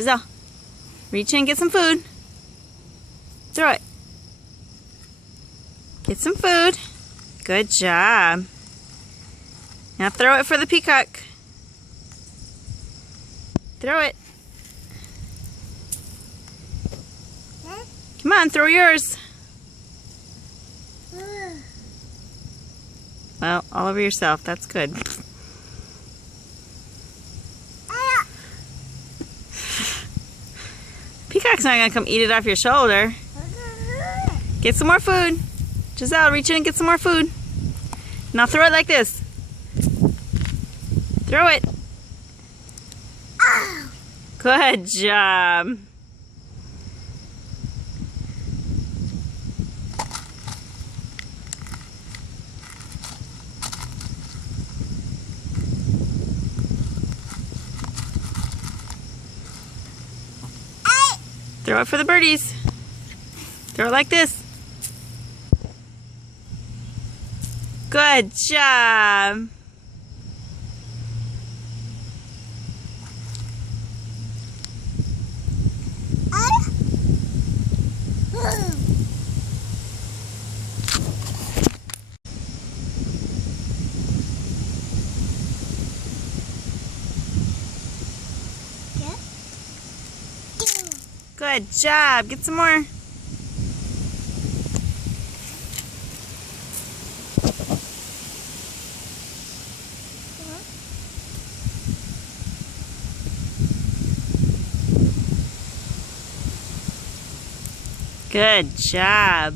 Giselle, reach in, get some food. Throw it. Get some food. Good job. Now throw it for the peacock. Throw it. Come on, throw yours. Well, all over yourself. That's good. Peacock's not gonna come eat it off your shoulder. Get some more food. Giselle, reach in and get some more food. Now throw it like this. Throw it. Good job. Throw it for the birdies. Throw it like this. Good job. Good job. Get some more. Good job.